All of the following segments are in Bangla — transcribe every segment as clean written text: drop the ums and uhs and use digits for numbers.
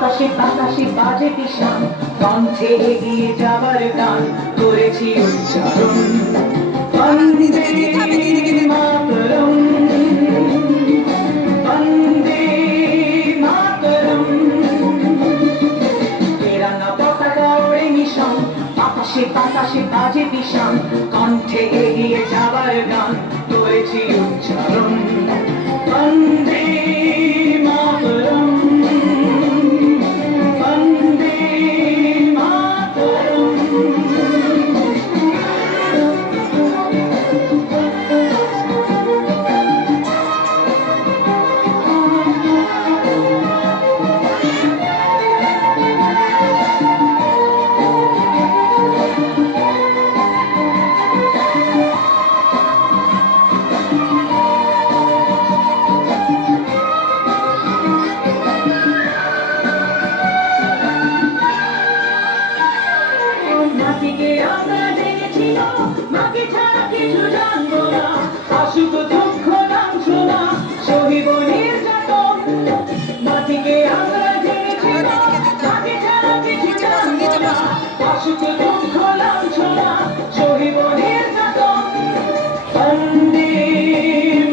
বাতাসে বাতাসে বাজে পিশান, কণ্ঠে এগিয়ে যাবার গান করেছি উচ্চারণ। বন্দে মাতরম, বন্দে মাতরম। তেরাঙ্গা পতাকা ওড়ে মিশন, বাতাসে বাতাসে বাজে পিশান, কণ্ঠে এগিয়ে যাবার গান করেছি উচ্চারণ। বন্দে মাতরম, বন্দে মাতরম। মাটিকে আমরা জেনেছিল, মাকে ছাড়া কিছু জানবো না, অসুখ দুঃখ লাঞ্ছনা সহিব নির্যাতন। মাটিকে আমরা জেনেছিল, মাকে ছাড়া কিছু জানবো না, অসুখ দুঃখ লাঞ্ছনা সহিব নির্যাতন। বন্দে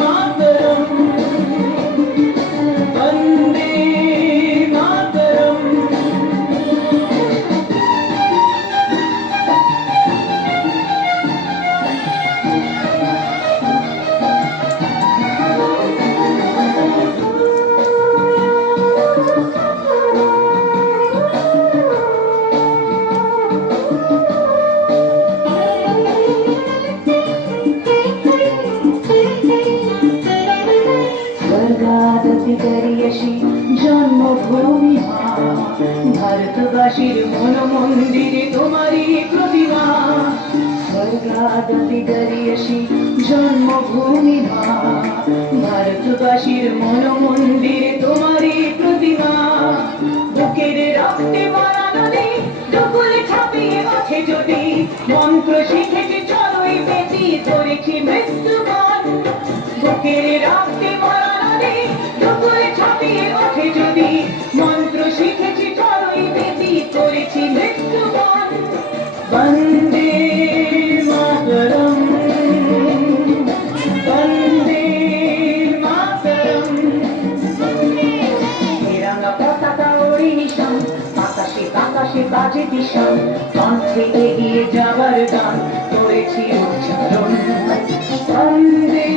মাতরম, বন্দে মাতরম। স্বর্গাদপি করিয়সি জন্মভূমি মা, ভারতবাসীর মন মন্দিরে তোমারই প্রতিমা। স্বর্গাদপি করিয়সি জন্মভূমি মা, ভারতবাসীর মন মন্দিরে তোমারই প্রতিমা। বুকের রক্তে ভরা নদী, দুকুলে ছাপিয়ে ওঠে যদি, মন্ত্র শিখেছি চলোই বেশি করেছি মৃত্যুবরণ। বুকের রক্তে ভরা নদী, দুকুলে ছাপিয়ে ওঠে যদি, মন্ত্র শিখেছি চলোই বেশি করেছি মৃত্যুবরণ। বন্দে মাতরম, বন্দে মাতরম। তেরাঙ্গা পতাকা ওড়ে নিশান, বাতাসে বাতাসে বাজে পিশান, কণ্ঠে এগিয়ে যাবার গান করেছি উচ্চারণ। বন্দে